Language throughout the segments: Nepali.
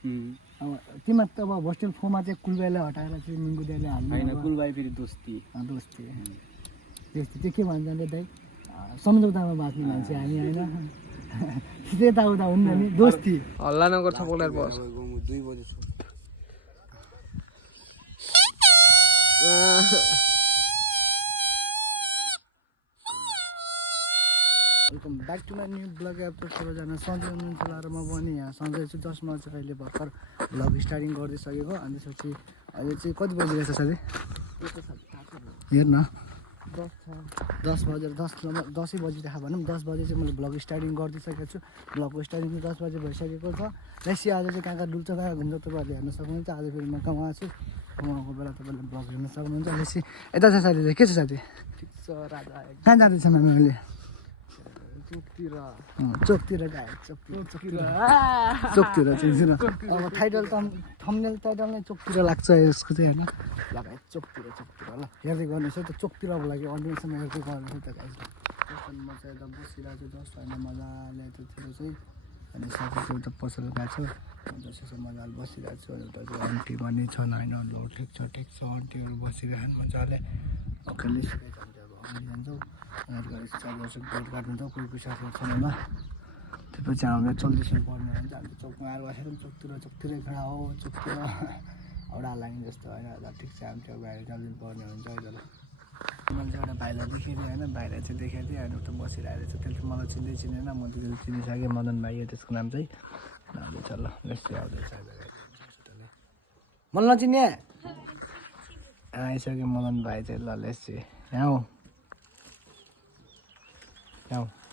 अब तिमीहरू त अब होस्टेल फोमा चाहिँ कुलबाईलाई हटाएर चाहिँ मिङ्गु दाइले हाल्नु होइन कुलबाई फेरि दोस्ती दोस्ती त्यो के भन्छ भने दाइ सम्झौतामा बाँच्ने मान्छे हामी होइन यताउता हुन्न नि दोस्ती हल्ला नगर थपलाएर बस 2 बजे छु welcome back to my new blog episode सबैजना सन्चै हुनुहुन्छ होला र म पनि यहाँ सन्चै छु जसमा चाहिँ अहिले भर्खर ब्लग स्टार्टिङ गरिदिइसकेको अनि त्यसपछि अहिले चाहिँ कति बजिरहेछ साथी हेर न 10 बजेर 10 बजिरहेको भनौँ 10 बजे चाहिँ मैले ब्लग स्टार्टिङ गरिदिइसकेको छु ब्लगको स्टार्टिङ चाहिँ 10 बजे भइसकेको छ रेसी आज चाहिँ कहाँ कहाँ डुल्छ कहाँ घुम्छ तपाईँहरूले हेर्न सक्नुहुन्छ आज फेरि म कहाँ छु कमाएको बेला तपाईँले ब्लग हेर्न सक्नुहुन्छ रेसी यता छ साथी के छ साथी ठिक छ राजा कहाँ जाँदैछ मैले चोकतिर गयो चोकतिर चाहिँ अब टाइटल थम्बनेल टाइटल नै चोकतिर लाग्छ यसको चाहिँ होइन लगाए चोकतिर ल हेर्दै गर्नुहोस् है त चोकतिरको लागि अडियन्समा हेर्दै गर्नुहोस् है त गाइस म चाहिँ यता बसिरहेको छु जस्ट होइन मजाले यतातिर चाहिँ अनि साथी चाहिँ उता पसल गएको छ जस्तो मजाले बसिरहेको छु अनि उता चाहिँ आन्टी पनि छन् होइन ल ठिक छ आन्टीहरू बसिरहेको मजाले अकेले सिकाइन्छ अब जान्छौँ चार्जर बेड काट्नु कोही कोही साथीहरू छन् होला त्यसपछि हामीलाई चल्दैछौँ पढ्नु हुन्छ हामी चोकमा आएर बसेर चोकतिरै खडा हो चोकतिर औडा लाग्ने जस्तो होइन ठिक छ हामी त्यो बाहिर जल्दी पर्ने हुन्छ है मैले चाहिँ एउटा भाइलाई देखेको थिएँ होइन भाइलाई चाहिँ देखाएको थिएँ अनि उता बसिरहेको छ त्यसले मलाई चिनेन म त्यसले चिनिसकेँ मदन भाइ हो त्यसको नाम चाहिँ आउँदैछ ल लेस्टी आउँदैछ मलाई नचिने आइसक्यो मदन भाइ चाहिँ ल लेस्टी यहाँ हो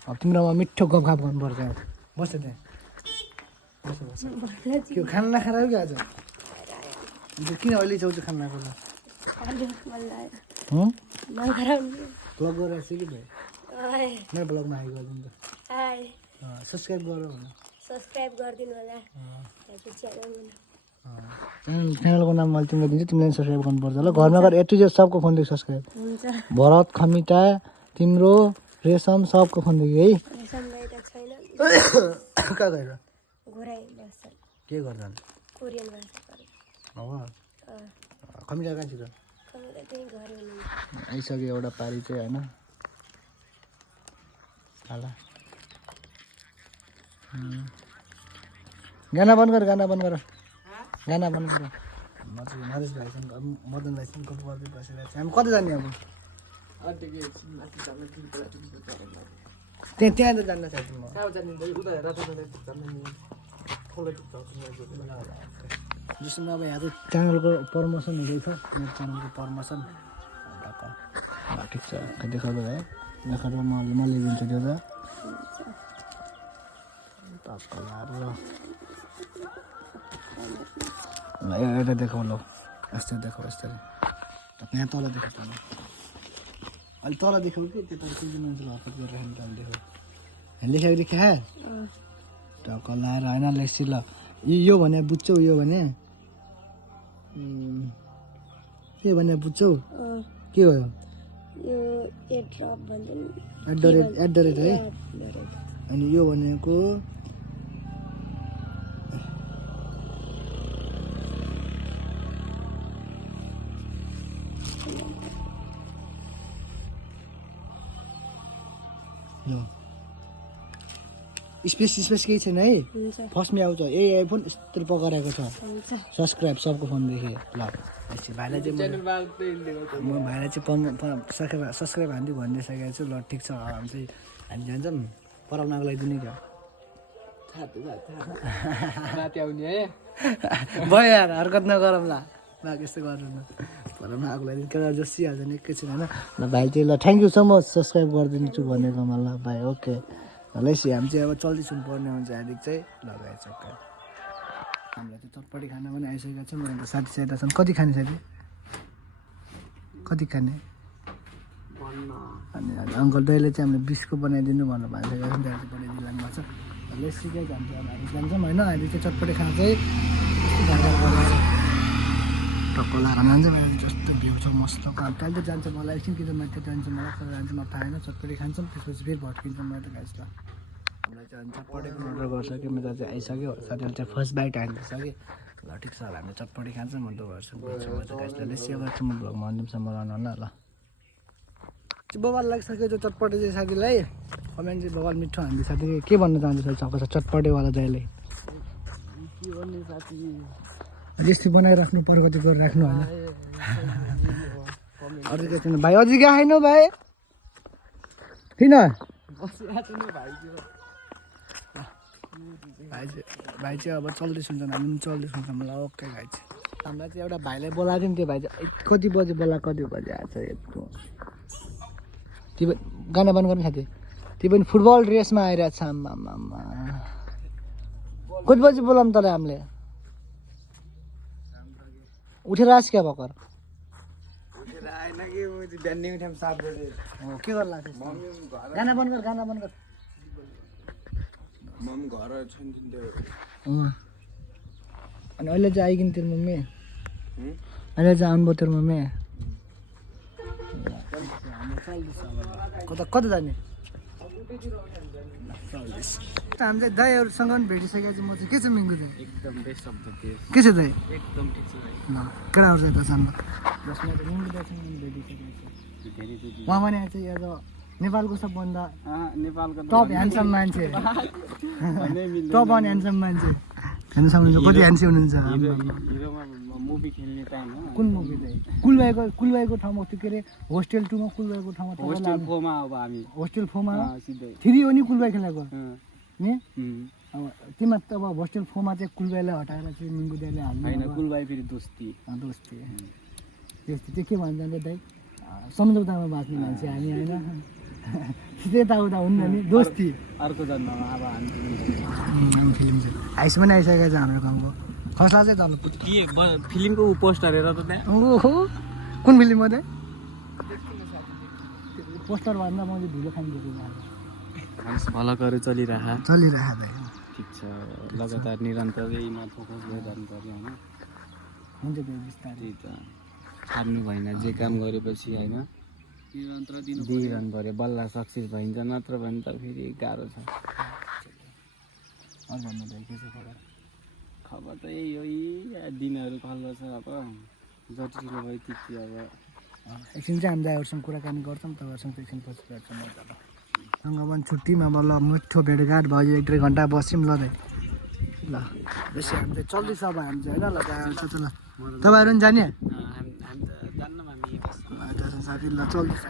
अब तिम्रोमा मिठो गफगाफ गर्नुपर्छ बस त्यहाँ के खाना नखाएर हो कि आज किन अहिले चाउँछु खाना नखाएर ब्लग गरेर छु कि भाइ मेरो ब्लगमा हाई गरिदिनु त सब्सक्राइब गर च्यानलको नाम मैले तिमीलाई दिन्छु तिमीले सब्सक्राइब गर्नुपर्छ ल घरमा गएर एटु जेड सबको फोनदेखि सब्सक्राइब भरत खमिटा तिम्रो रेशम सबको फोनदेखि है कहाँ गएर के गर्छन् खमिटा कहाँ छु आइसक्यो एउटा पारी चाहिँ होइन गाना बन्द गर म चाहिँ नरेश भाइसँग मदन भाइसँग गफ गर्दै बसिरहेको छु हामी कता जाने अब त्यहाँ त जान्न सक्छु म जसमा अब यहाँ चाहिँ च्यानलको प्रमोसन हुँदैछ मेरो च्यानलको प्रमोसन ठिक छ देखाउनु है देखाएर म ल्याइदिन्छु त्यो त एउटा देखाउ ल यस्तो देखाउ यस्तो यहाँ तल देखाउ अहिले तल देखाउ कि त्यो कुन मान्छेले हर्कत गरेर तल देखाउ लेखेको देखा टक्क लाएर होइन लेख्छु ल यो भने बुझ्छौ यो भने के भने बुझ्छौ के हो एट है अनि यो भनेको स्पेस केही छैन है फर्स्टमै आउँछ आइफोन यस्तो पकाएको छ सब्सक्राइब सबको फोनदेखि ल भाइलाई चाहिँ म भाइलाई चाहिँ सब्सक्राइब हान्दै भनिदिइसकेको छु ल ठिक छ हामी चाहिँ हामी जान्छौँ पराउनको लागि दिने क्या भयो यार हरकत नगरौँ ल यस्तो गर्नु न पराउन आएको लागि केटा जोसिहाल्छ नि एकैछिन होइन ल भाइ चाहिँ ल thank you so much subscribe गरिदिन्छु भनेकोमा ल भाइ ओके लैसी हामी चाहिँ अब चल्दैछौँ पर्ने हुन्छ यहाँदेखि चाहिँ लगाएछ हामीलाई चाहिँ चटपटी खाना पनि आइसकेको छ मेरो साथी चाहिँ यता छन् कति खाने साथी कति खाने अनि अङ्कल दाइले चाहिँ हामीले 20को बनाइदिनु भनेर भनिसकेको छ दाइले चाहिँ बनाइदिनु भएको छ लस्सी चाहिँ जान्छ अब हामी जान्छौँ होइन अहिले चाहिँ चटपटी खाना चाहिँ टक्क लगाएर जान्छ मेरो जस्तो भ्यू छ मस्त कहिले त जान्छ मलाई एकछिन कि त माथि जान्छ मलाई जान्छ मलाई थाहा होइन चटपटी खान्छौँ त्यसपछि फेरि भट्किन्छौँ मलाई त गाइस ल हामीलाई चाहिँ अनि चटपटे पनि अर्डर गरिसक्यो मेरो चाहिँ आइसक्यो साथीहरूले चाहिँ फर्स्ट बाइट हान्दैछ कि ल ठिक छ हामीले चटपटे खान्छौँ म गर्छु म चाहिँ गाइसलाई सेयर गर्छु म ब्लगमा अन्तिमसम्म रहनु होला ल बवाल लागिसक्यो त्यो चटपटे चाहिँ साथीलाई कमेन्ट चाहिँ बवाल मिठो हान्दै साथीले के भन्न चाहन्छ चक्का चटपटेवाला दाइले के भन्ने साथी यस्तै बनाइराख्नु प्रगति गरेर राख्नु होइन अझै के छैन भाइ अझै क्या खाएन भाइ किन भाइ चाहिँ अब चल्दै सुन्छ हामी पनि चल्दै सुन्छ मलाई ओके भाइ चाहिँ हामीलाई चाहिँ एउटा भाइलाई बोलाएको थियो नि त्यो भाइ चाहिँ कति बजी बोला कति बजी आएको छ यत्रो त्यो गाना बन्द गर्नु साथी त्यो पनि फुटबल ड्रेसमा आइरहेको छ आम्मामा कति बजी बोलाऊँ तँलाई हामीले उठेर आएछ क्या भर्खर के गर्नु लाग्छ गाना बन्द गर गाना बन्द गर अनि अहिले चाहिँ आइकिन तेरो मम्मी अहिले चाहिँ आउनुभयो तेरो मम्मी कता कता जाने हामी चाहिँ दाईहरूसँग पनि भेटिसकेको चाहिँ म चाहिँ के छ मिङ्गु चाहिँ एकदम बेस्ट अफ द केस के छ दाई एकदम ठिक छ ल केटाहरू चाहिँ यता जानु जसमा चाहिँ मिङ्गु दाईसँग पनि भेटिसकेको छ उहाँ भने चाहिँ आज नेपालको सबभन्दा नेपालको टप ह्यान्डसम मान्छे टप अन ह्यान्डसम मान्छे हेर्नु सक्नुहुन्छ कति ह्यान्डसम हुनुहुन्छ हिरोमा मुभी खेल्ने टाइम हो कुन मुभी चाहिँ कुलबाईको ठाउँमा त्यो के अरे होस्टेल 2 मा कुलबाईको ठाउँमा होस्टेल 4 मा अब हामी होस्टेल 4 मा सिधै 3 हो नि कुलबाई खेलेको नि अब तिमीमा त अब होस्टेल 4 मा चाहिँ कुलबाईलाई हटाएर चाहिँ मिङ्गु दाइले हाल्नु हैन कुलबाई फेरि दोस्ती दोस्ती त्यस्तो त्यो के भन्छ जान्छ दाइ सम्झौतामा बाँच्ने मान्छे हामी होइन यताउता हुन्न नि दोस्ती अर्को जन्ममा अब हामी फिल्म चाहिँ आइस पनि आइसकेको छ हाम्रो गाउँको खसला चाहिँ जानु के फिल्मको पोस्टर हेर त त्यहाँ ओहो कुन फिल्म हो त पोस्टर भन्दा मैले ढुलो खाइदिएको भलकहरू चलिरह भाइ ठिक छ लगातार निरन्तर यहीमा फोकस गरिरहनु पर्यो होइन हुन्छ त्यो बिस्तारै त्यही त छाड्नु भएन जे काम गरेपछि होइन दिइरहनु पऱ्यो बल्ल सक्सेस भइन्छ नत्र भने त फेरि गाह्रो छ अरू भन्नु भाइ के छ खबर खबर त यही हो यी दिनहरू खल्लो छ अब जतिसुकै भयो त्यति अब एकछिन चाहिँ हामी दाइहरूसँग कुराकानी गर्छौँ तपाईँहरूसँग एकछिन पछि भेट्छौँ मजाले सँग पनि छुट्टीमा अब ल मिठो भेटघाट भयो 1-1.5 घन्टा बस्यौँ ल दाइ ल बेसी हामी चाहिँ चल्दैछ अब हामी चाहिँ होइन ल दाइहरू ल तपाईँहरू पनि जाने साथी ल चल्दैछ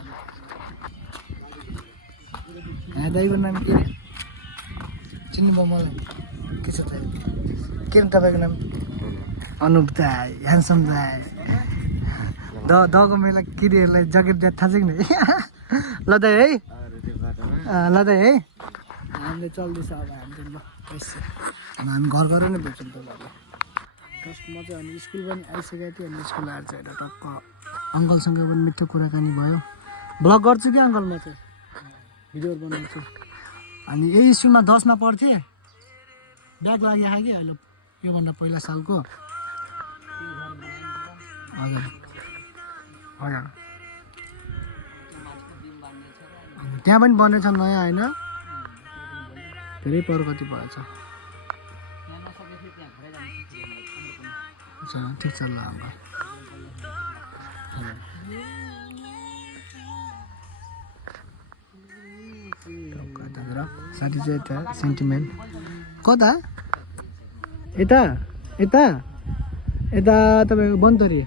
दाइको नाम के अरे चिन्नुभयो मलाई के छ दाइ के अरे तपाईँको नाम अनुप दाई ह्यान्डसम दाई दको मेला किरीहरूलाई ज्याकेट दिएर थाहा छ कि नै ल दाइ है ल दाइ है हामीले चल्दैछ अब हामीले ल यसो हामी घर घर नै भेट्छौँ तपाईँहरूलाई फर्स्ट म चाहिँ अनि स्कुल पनि आइसकेको थिएँ अनि स्कुल आएर चाहिँ टक्क अङ्कलसँग पनि मिठो कुराकानी भयो ब्लग गर्छु कि अङ्कल म चाहिँ भिडियोहरू बनाउँछु अनि यही स्कुलमा 10 मा पढ्थेँ ब्याग लागेको कि अहिले योभन्दा पहिला सालको हजुर हजुर त्यहाँ पनि बनेछ नयाँ होइन धेरै प्रगति भएछ ठिक छ ल अङ्कल साथी चाहिँ यता सेन्टिमेन्ट कता यता यता यता तपाईँको बन्तरी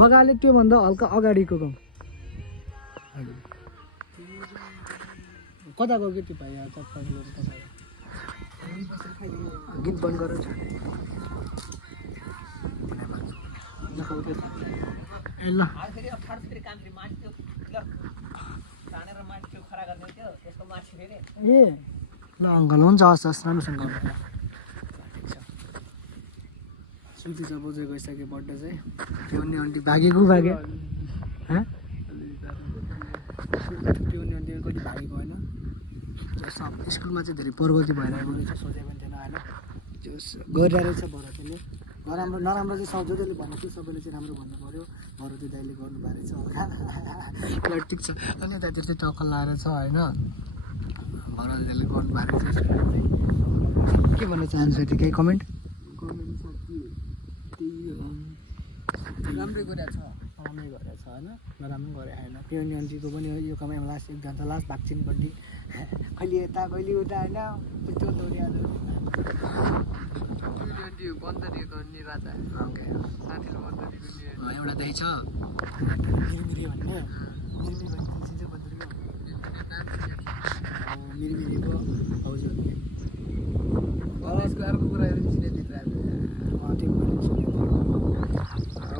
बगाले त्योभन्दा हल्का अगाडिको गाउँ कता गयो कि त्यो भाइ गीत बन्द गरेर छ ए ल ए ल अङ्कल हुन्छ हस् हस् राम्रोसँग सुति छ बोजू गइसक्यो बर्थडे चाहिँ त्यो नि आन्टी भागेको भाग्यो त्यो नि आन्टी कति भागेको होइन सब स्कुलमा चाहिँ धेरै प्रगति भइरहेको रहेछ सोचेको पनि थिएन होइन त्यो गरिरहेको रहेछ भरतले नराम्रो नराम्रो चाहिँ सजोले भनेको थियो सबैले चाहिँ राम्रो भन्नु पऱ्यो भरती दाइले गर्नुभएको रहेछ ल ठिक छ अनि यतातिर चाहिँ टक्क लाएर छ होइन भरलले गर्नु भएको छ के भन्न चाहन्छु यति केही कमेन्ट गभर्मेन्ट साथी त्यही हो राम्रै गरेको छ राम्रै गरेको छ होइन नराम्रो गरेको होइन पिएनजीको पनि यो कमाइमा लास्ट एक जान्छ लास्ट भ्याक्सिन पनि कहिले यता कहिले उता होइन त्यो दौडिहाल्यो बन्द दिएको निराता ओके साथीले बन्द दिएको निराता एउटा त्यही छ मिरमिरी भन्ने मिरमिरी भन्ने चिन्छ बन्द दिएको मिरमिरीको भाउजू कलेजको अर्को कुराहरू निस्किदिएको त्यो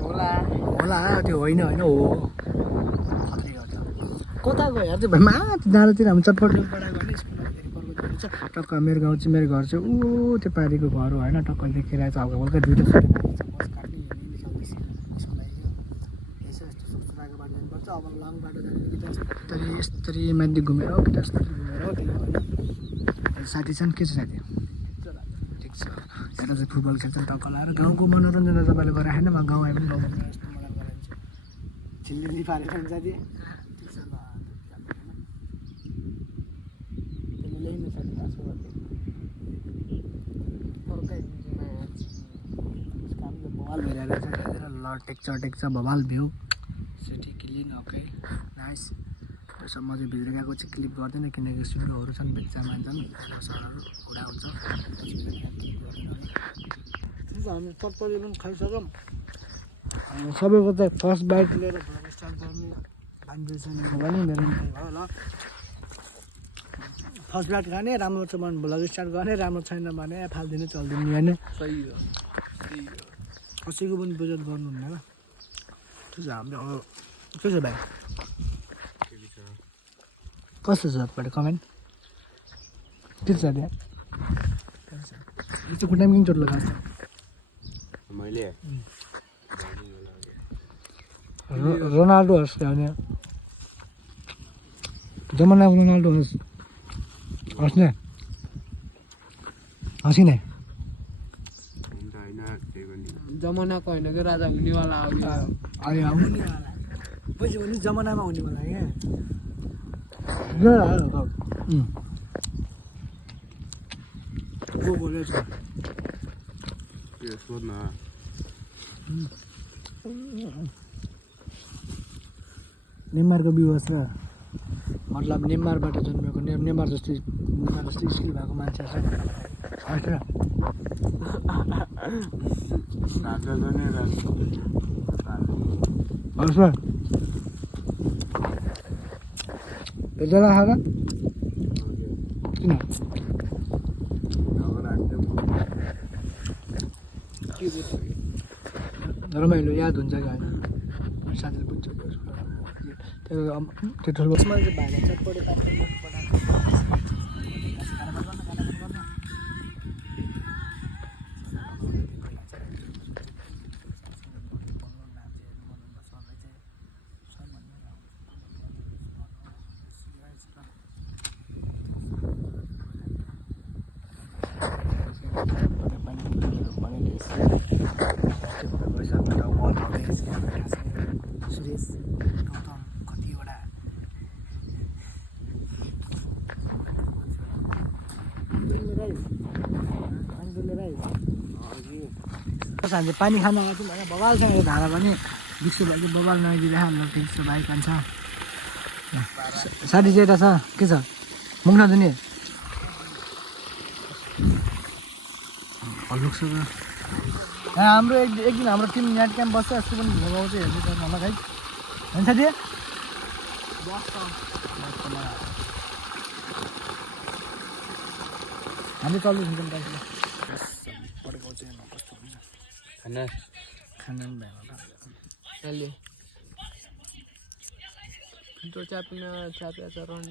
होला होला त्यो होइन होइन हो खत्रै गर्छ कता गयो यार त्यो भाइ माथि डाँडातिर हामी चटपट गर्ने टक्क मेरो गाउँ चाहिँ मेरो घर चाहिँ ऊ त्यो पारिको घर हो होइन टक्क देखिरहेको छ हल्का हल्का दुइटा बस काट्ने हिँड्ने चल्दैछ यसको लागि यसो यस्तो सुक्सुराको बाटो जानुपर्छ अब लङ बाटो जाने कि त यस्तरी माथि घुमेर हो कि त यस्तरी घुमेर हो त्यसले होइन साथी छन् के छ साथी ठिक छ यता चाहिँ फुटबल खेल्छन् टक्क लाएर गाउँको मनोरञ्जन तपाईँले गराएन म गाउँ आयो भने गाउँमा यस्तो मलाई गराइन्छ छिल्ली पारेर पनि साथी ठिक छ ल त्यसले ल्याइनु साथी आजको गर्दै अर्कै म्याच कामले बवाल भइरहेको छ त्यहाँतिर ल टेक्छ बवाल view city clean okay nice त्यसो म चाहिँ भित्र गएको चाहिँ क्लिप गर्दैन किनकि स्टुडियोहरू छन् बेच्चा मान्छन् सरहरू हुडा हुन्छ हामी चटपटी पनि खाइसक्यौँ सबैको चाहिँ फर्स्ट बाइट लिएर भ्लग स्टार्ट गर्ने बानी छैन भने मेरो भयो ल फर्स्ट बाइट खाने राम्रो छ भने भ्लग स्टार्ट गर्ने राम्रो छैन भने फालिदिनु चल्दिनु होइन सही हो त्यही हो कसैको पनि बजेट गर्नुहुन्न ल त्यो छ हाम्रो के छ भाइ कस्तो छ तपाईँले कमेन्ट के छ त्यहाँ यस्तो खुट्टामा किन चोट लगाएको छ मैले रोनाल्डो होस् भने जमानाको रोनाल्डो होस् होस् न हँसिने जमानाको होइन कि राजा हुनेवाला हो अहिले हुनेवाला पछि भने जमानामा हुनेवाला क्या बोलेछ सोध्न नेमारको बिउस र मतलब नेमारबाट जन्मेको नेमार जस्तै स्किल भएको मान्छे छ हस् जला खाएर किन रमाइलो याद हुन्छ कि होइन साथीले बुझ्छ त्यो ठुलो मैले चाहिँ भाइलाई चटपटे सुरेश गौतम कतिवटा हामीले पानी खान आएको छौँ भने बबालसँग यो धारा पनि बिक्सु भाइ बबाल नआइदिँदा ल ठिक छ भाइ कान्छ साथी चाहिँ यता छ के छ मुख नजुने हल्लुक छ हाम्रो एक दिन हाम्रो टिम नेट क्याम्प बस्छ यस्तो पनि लगाउँछ हेर्नु त मलाई है होइन साथी हामी चल्दैछौँ पढेको चाहिँ कस्तो हुन्छ खाना पनि भएन अहिले फिल्टर च्याप्या छ रन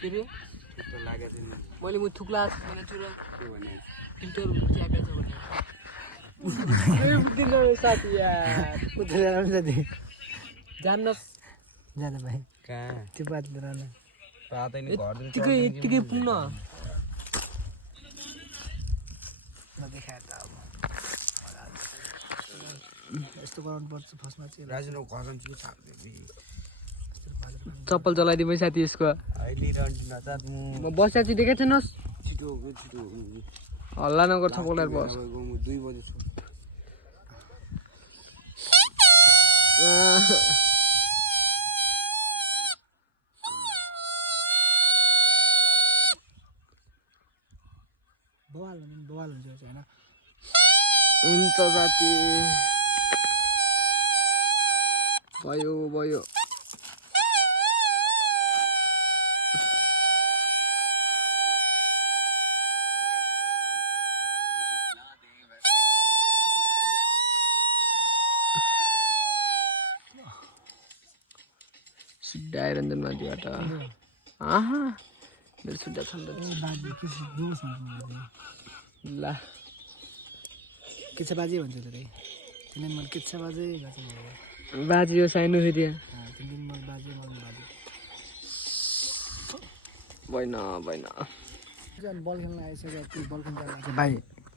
के रे मैले म थुक्ला भनेको छु र फिल्टर च्याप्या छ भने साथी यार साथी जान्नुहोस् जाँदा भाइ कहाँ त्यो बात लिएर यत्तिकै पुग्न देखाएर त अब यस्तो गराउनु पर्छ फर्स्टमा चाहिँ राजुको घरमा चाहिँ साथी चप्पल चलाइदिउँ है साथी यसको अहिले रन्टिन साथ म बस्या चाहिँ देखेको छैनस् छिटो हल्ला नगर चप्पल बस 2 बजे छु बवाल हुन्छ होइन हुन्छ साथी भयो सिधा आइरहन्छ नदीबाट आहा मेरो सुड्डा छन् ल के छ बाजे भन्छ त तिनीहरू मैले के छ बाजे बाजे यो साइनो फेरि तिन मैले बाजे मलाई बाजे भएन बल खेल्न आइसक्यो त्यो बल खेल्न जानु भाइ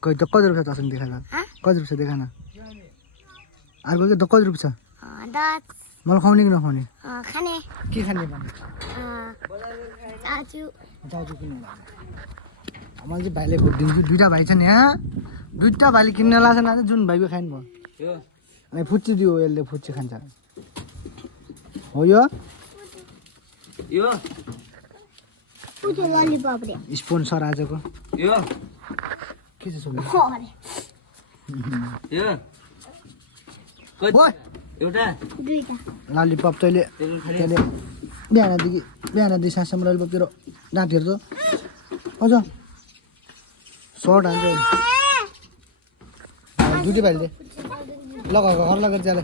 कति रुपियाँ छ तसँग देखाएन कति रुपियाँ छ देखाएन अर्को के कति रुपियाँ छ मलाई खुवाउने कि नखुवाउने खाने के खाने भने चाउचाउ किन्नु मैले चाहिँ भाइले भोट दिन्छु 2टा भाइ छन् यहाँ 2टा भाइले किन्न लाग्छ न जुन भाइको खानु भयो अनि फुच्ची दियो यसले फुच्ची खान्छ हो यो ललिपप रे स्पोन्सर आजको यो के छ सोध्नु यो ओइ एउटा दुईटा ललिपप तैँले बिहानदेखि साँझसम्म ललिपप तेरो दाँत हेर्छ अझ सर्ट हान्छ दुइटै भाइले लगा घर लगेर जाले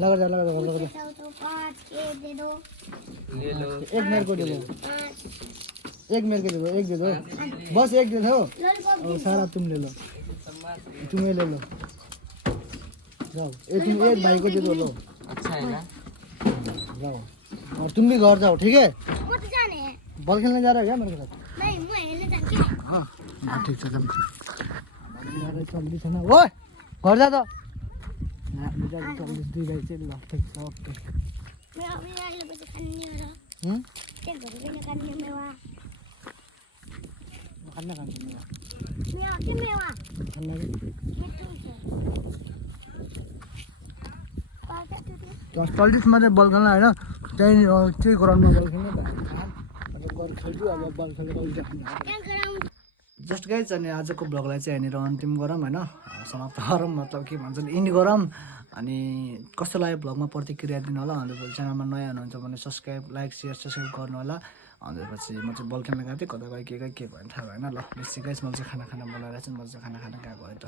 लगेर जा घर लगेर जा एक मेरे को दे दो एक मेरे को दे दो एक दे दो बस एक दे दो और सारा तुम ले लो तुम्हें ले लो जाओ तुम एक भाई को दे दो लो अच्छा है ना जाओ और तुम भी घर जाओ ठीक है वो तो जाने हैं बॉल खेलने जा रहा है क्या मेरे साथ नहीं मैं हेलने जाके हाँ ठीक है चल ओए घर जा तो दुई भाइ चाहिँ ल ठिक छ ओके मैं अभी आइले पछि खाने हो र त्यही भएर पनि खाने मेवा खान्न खान्छु मेवा के मेवा खान्न पल्टिसमा चाहिँ बल खेल्न होइन त्यही ग्राउन्डमा बल खेल्नु खेल्छु अब बल खेलेर जस्ट गाइज अनि आजको ब्लगलाई चाहिँ यहाँनिर अन्तिम गरौँ होइन समाप्त गरौँ मतलब के भन्छन् इन्ड गरौँ अनि कस्तो लाग्यो ब्लगमा प्रतिक्रिया दिनु होला अन्त च्यानलमा नयाँ हुनुहुन्छ भने सब्सक्राइब लाइक सेयर सब्सक्राइब गर्नु होला अन्त पछि म चाहिँ बल खेल्न गएको थिएँ कता गएँ के भयो थाहा भएन ल बेसी गाइज मैले चाहिँ खाना बोलाएर चाहिँ म चाहिँ खाना गएको है त